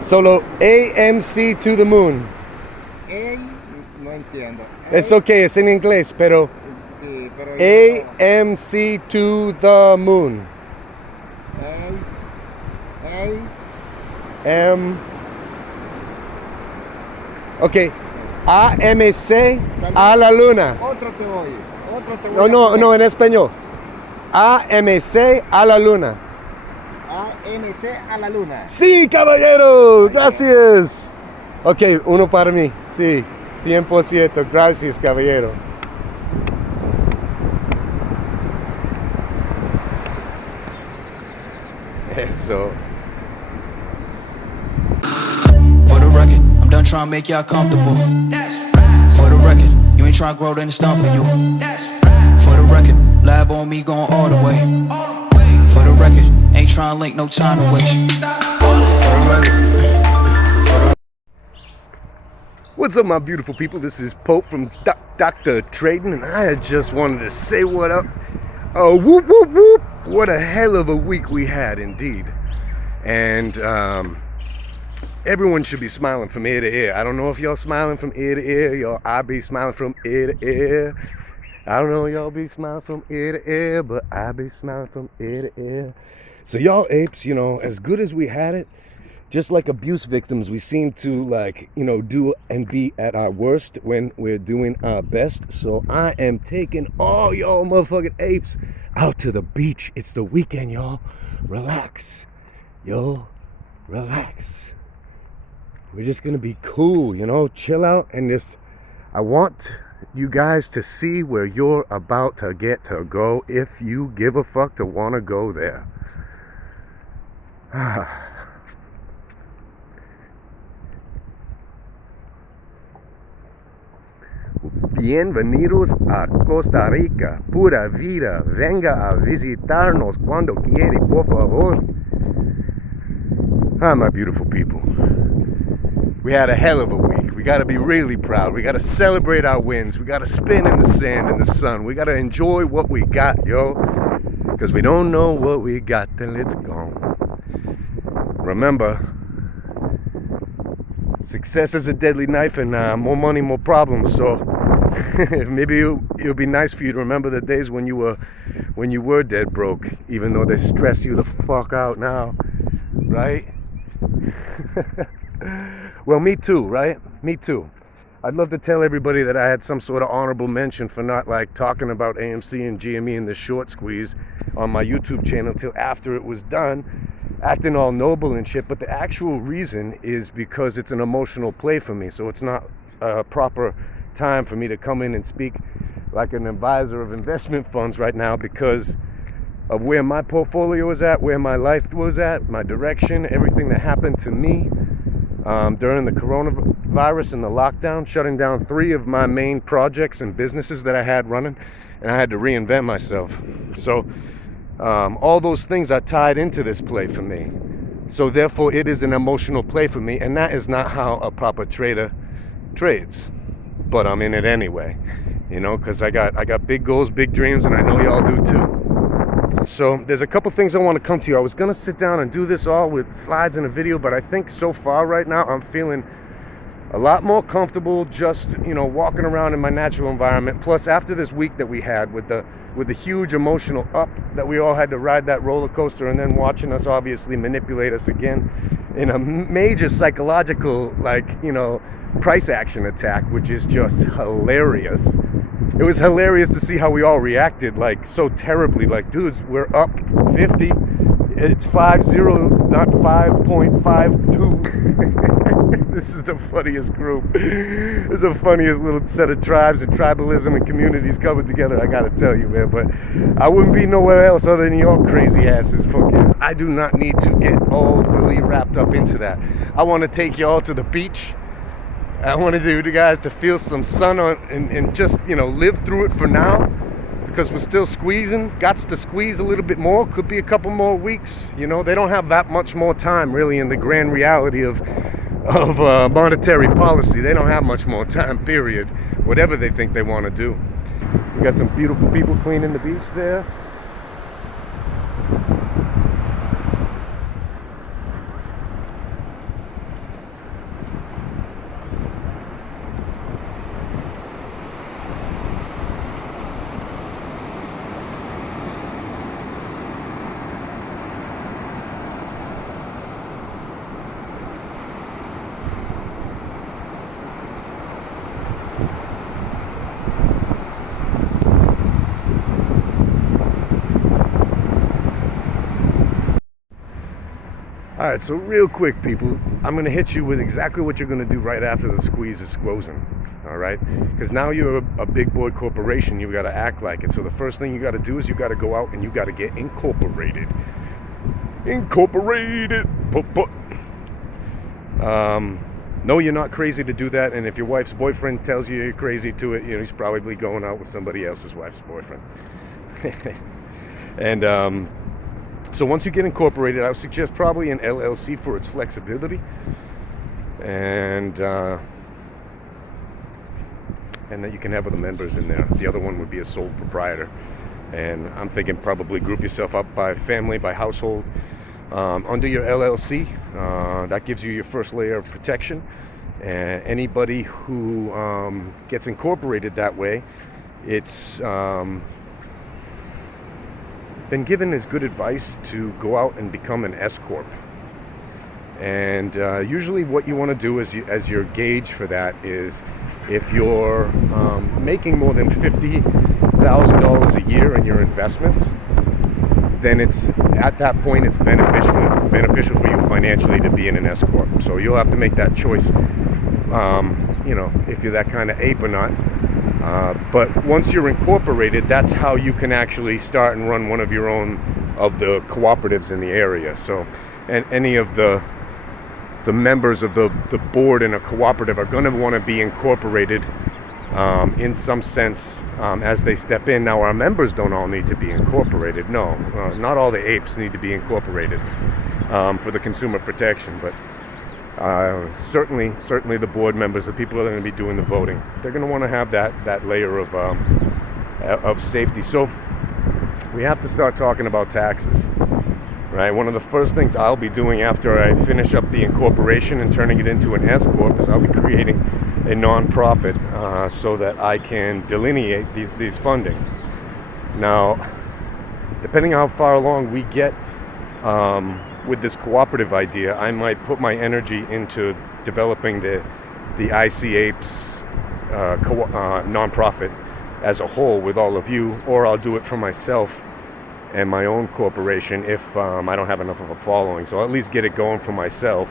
Solo AMC To.The.Moon. No entiendo. Es okay, es en inglés, pero Sí, pero AMC To.The.Moon. M. Ok. AMC a la luna. Otro te voy. No, en español. AMC a la luna. AMC a la luna. Sí, caballero, gracias. Ok, uno para mí, sí, 100%, gracias, caballero. Eso. For the record, I'm done trying to make y'all comfortable. For the record, you ain't trying to grow, then it's done for you. For the record, lab on me going all the way. For the record, ain't trying to link, no time to waste. For the record. What's up, my beautiful people? This is Pope from Dr. Trading, and I just wanted to say what up. Whoop, whoop, whoop. What a hell of a week we had, indeed. And everyone should be smiling from ear to ear. I don't know if y'all smiling from ear to ear. Y'all, I be smiling from ear to ear. I don't know y'all be smiling from ear to ear, but I be smiling from ear to ear. So y'all apes, you know, as good as we had it, just like abuse victims, we seem to do and be at our worst when we're doing our best. So I am taking all y'all motherfucking apes out to the beach. It's the weekend, y'all. Relax. Yo, relax. We're just gonna be cool, chill out and just, I want you guys to see where you're about to get to go if you give a fuck to want to go there. Bienvenidos a Costa Rica, pura vida. Venga a visitarnos cuando quiere, por favor. My beautiful people. We had a hell of a week. We got to be really proud. We got to celebrate our wins. We got to spin in the sand in the sun. We got to enjoy what we got, yo. Because we don't know what we got till it's gone. Remember, success is a deadly knife, and more money, more problems. So maybe it'll be nice for you to remember the days when you were dead broke, even though they stress you the fuck out now, right? Well, me too, right? Me too. I'd love to tell everybody that I had some sort of honorable mention for not talking about AMC and GME in the short squeeze on my YouTube channel till after it was done, acting all noble and shit. But the actual reason is because it's an emotional play for me. So it's not a proper time for me to come in and speak like an advisor of investment funds right now, because of where my portfolio is at, where my life was at, my direction, everything that happened to me during the coronavirus and the lockdown, shutting down 3 of my main projects and businesses that I had running, and I had to reinvent myself. So all those things are tied into this play for me. So therefore it is an emotional play for me, and that is not how a proper trader trades. But I'm in it anyway, because I got big goals, big dreams, and I know y'all do too. So there's a couple things I want to come to you. I was going to sit down and do this all with slides and a video, but I think so far right now I'm feeling a lot more comfortable just, walking around in my natural environment. Plus, after this week that we had with the huge emotional up that we all had to ride that roller coaster, and then watching us obviously manipulate us again in a major psychological, price action attack, which is just hilarious. It was hilarious to see how we all reacted, so terribly. Dudes, we're up 50. It's 5-0, not 5.52. This is the funniest group. This is the funniest little set of tribes and tribalism and communities coming together, I gotta tell you, man. But I wouldn't be nowhere else other than your crazy asses. Fucking, I do not need to get overly wrapped up into that. I want to take you all to the beach. I wanted you guys to feel some sun on and just, live through it for now, because we're still squeezing. Gots to squeeze a little bit more. Could be a couple more weeks. They don't have that much more time, really, in the grand reality of monetary policy. They don't have much more time, period. Whatever they think they want to do. We got some beautiful people cleaning the beach there. right, so real quick, people, I'm going to hit you with exactly what you're going to do right after the squeeze is closing. All right? Because now you're a big boy corporation. You got to act like it. So the first thing you got to do is you got to go out and you got to get incorporated. Incorporated. No, you're not crazy to do that. And if your wife's boyfriend tells you you're crazy to it, he's probably going out with somebody else's wife's boyfriend. And so once you get incorporated, I would suggest probably an LLC for its flexibility, and that you can have other members in there. The other one would be a sole proprietor, and I'm thinking probably group yourself up by family, by household, under your LLC. That gives you your first layer of protection, and anybody who gets incorporated that way, it's been given as good advice to go out and become an S Corp. And usually what you want to do as your gauge for that is if you're making more than $50,000 a year in your investments, then it's at that point it's beneficial for you financially to be in an S Corp. So you'll have to make that choice, if you're that kind of ape or not. But once you're incorporated, that's how you can actually start and run one of your own of the cooperatives in the area. So, and any of the members of the board in a cooperative are going to want to be incorporated in some sense as they step in. Now, our members don't all need to be incorporated. No, not all the apes need to be incorporated for the consumer protection, but certainly the board members, the people that are going to be doing the voting, they're going to want to have that layer of safety. So we have to start talking about taxes, right? One of the first things I'll be doing after I finish up the incorporation and turning it into an S Corp is I'll be creating a non-profit so that I can delineate these funding. Now, depending on how far along we get with this cooperative idea, I might put my energy into developing the IC-Apes nonprofit as a whole with all of you, or I'll do it for myself and my own corporation if I don't have enough of a following. So I'll at least get it going for myself.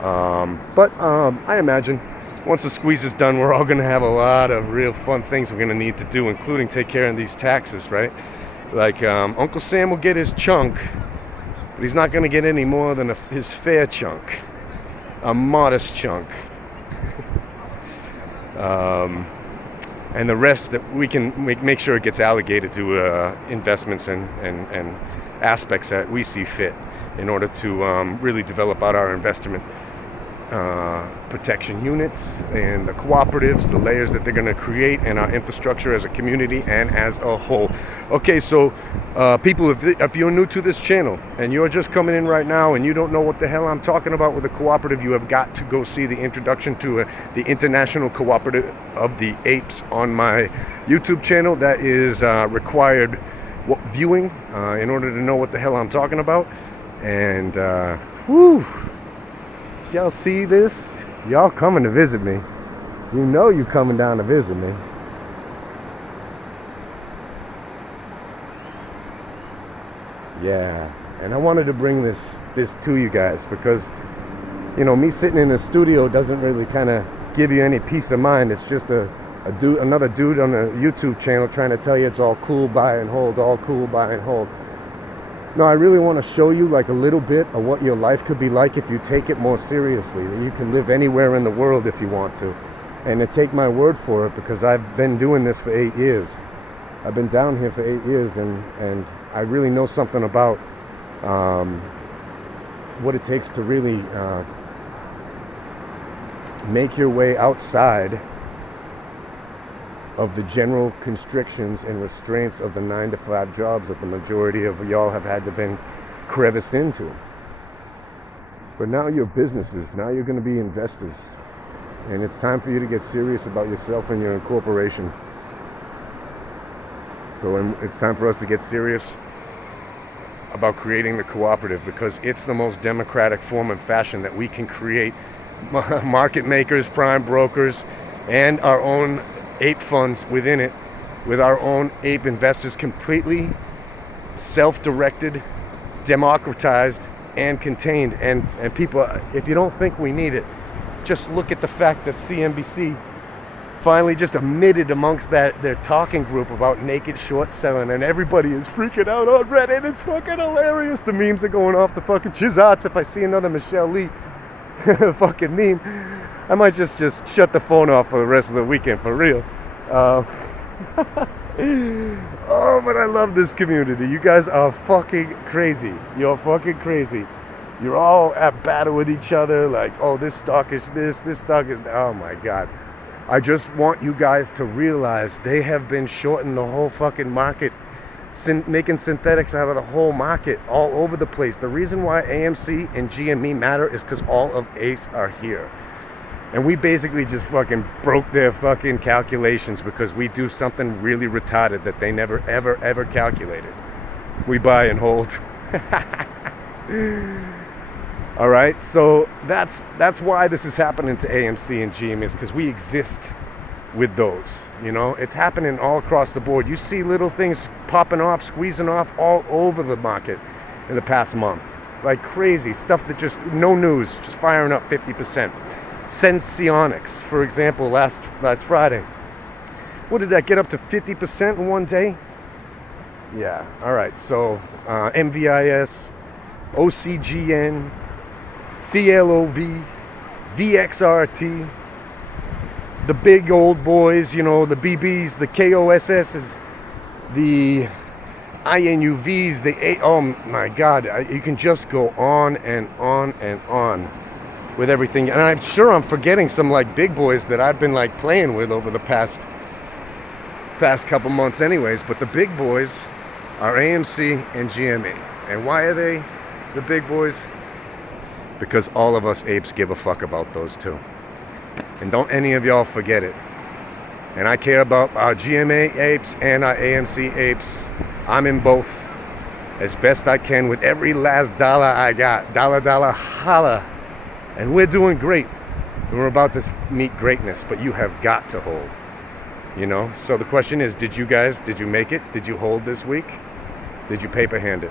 But I imagine once the squeeze is done, we're all going to have a lot of real fun things we're going to need to do, including take care of these taxes, right? Like Uncle Sam will get his chunk, but he's not going to get any more than his fair chunk, a modest chunk. And the rest that we can make sure it gets allocated to investments and aspects that we see fit in order to really develop out our investment protection units and the cooperatives, the layers that they're going to create, and our infrastructure as a community and as a whole. Okay, so people, if you're new to this channel and you're just coming in right now and you don't know what the hell I'm talking about with a cooperative, you have got to go see the introduction to the International Cooperative of the Apes on my YouTube channel. That is required viewing in order to know what the hell I'm talking about. And y'all see this? Y'all coming to visit me. You know you coming down to visit me. Yeah, and I wanted to bring this to you guys because, me sitting in a studio doesn't really kind of give you any peace of mind. It's just another dude on a YouTube channel trying to tell you it's all cool, buy and hold, all cool, buy and hold. No, I really want to show you like a little bit of what your life could be like if you take it more seriously. You can live anywhere in the world if you want to. And to take my word for it, because I've been doing this for 8 years. I've been down here for 8 years, and I really know something about what it takes to really make your way outside of the general constrictions and restraints of the 9-to-5 jobs that the majority of y'all have had to been creviced into. But now you're businesses, now you're going to be investors, and it's time for you to get serious about yourself and your incorporation. So it's time for us to get serious about creating the cooperative, because it's the most democratic form and fashion that we can create market makers, prime brokers, and our own ape funds within it, with our own ape investors, completely self-directed, democratized, and contained. And people, if you don't think we need it, just look at the fact that CNBC finally just admitted amongst their talking group about naked short selling, and everybody is freaking out on Reddit. It's fucking hilarious. The memes are going off the fucking chizats. If I see another Michelle Lee fucking meme, I might just shut the phone off for the rest of the weekend, for real. Oh, but I love this community. You guys are fucking crazy. You're fucking crazy. You're all at battle with each other, like, oh, this stock is this stock is, oh my God. I just want you guys to realize they have been shorting the whole fucking market, making synthetics out of the whole market all over the place. The reason why AMC and GME matter is because all of ACE are here. And we basically just fucking broke their fucking calculations because we do something really retarded that they never, ever, ever calculated. We buy and hold. All right, so that's why this is happening to AMC and GME, is because we exist with those. You know, it's happening all across the board. You see little things popping off, squeezing off all over the market in the past month, like crazy stuff that just no news, just firing up 50%. Sensionics, for example, last Friday. What did that get up to 50% in one day? Yeah. All right. So MVIS, OCGN, CLOV, VXRT, the big old boys, you know, the BBs, the KOSSs, the INUVs, oh my God, you can just go on and on and on with everything. And I'm sure I'm forgetting some like big boys that I've been like playing with over the past couple months anyways, but the big boys are AMC and GME. And why are they the big boys? Because all of us apes give a fuck about those two. And don't any of y'all forget it. And I care about our GMA apes and our AMC apes. I'm in both as best I can with every last dollar I got. Dollar, holla. And we're doing great. We're about to meet greatness, but you have got to hold. You know? So the question is, did you make it? Did you hold this week? Did you paper hand it?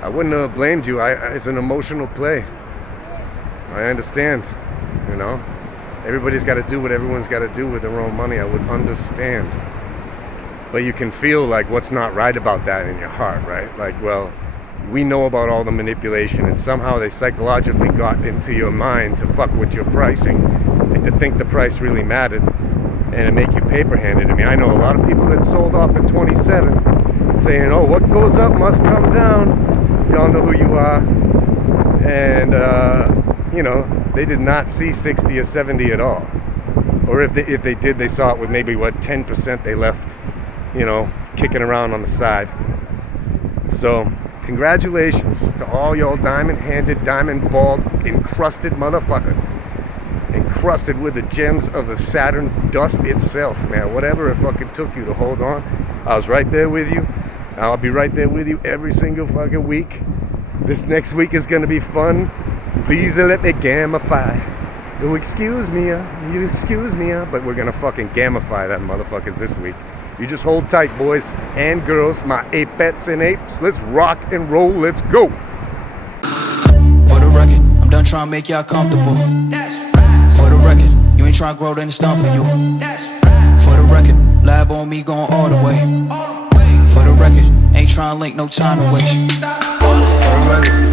I wouldn't have blamed you. It's an emotional play. I understand, you know. Everybody's got to do what everyone's got to do with their own money. I would understand. But you can feel like what's not right about that in your heart, right? Like, well, we know about all the manipulation, and somehow they psychologically got into your mind to fuck with your pricing and to think the price really mattered and to make you paper hand it. I mean, I know a lot of people that sold off at 27 saying, oh, what goes up must come down. Y'all know who you are. And, you know, they did not see 60 or 70 at all. Or if they did, they saw it with maybe, 10% they left, you know, kicking around on the side. So, congratulations to all y'all diamond-handed, diamond-balled, encrusted motherfuckers. Encrusted with the gems of the Saturn dust itself, man. Whatever it fucking took you to hold on, I was right there with you. I'll be right there with you every single fucking week. This next week is going to be fun. Please let me gamify. Oh, excuse me, but we're going to fucking gamify that motherfuckers this week. You just hold tight, boys and girls, my Apes and apes. Let's rock and roll. Let's go. For the record, I'm done trying to make y'all comfortable. For the record, you ain't trying to grow, then it's done for you. For the record, lab on me going all the way. For the record, ain't trying to link, no time to waste. For the record.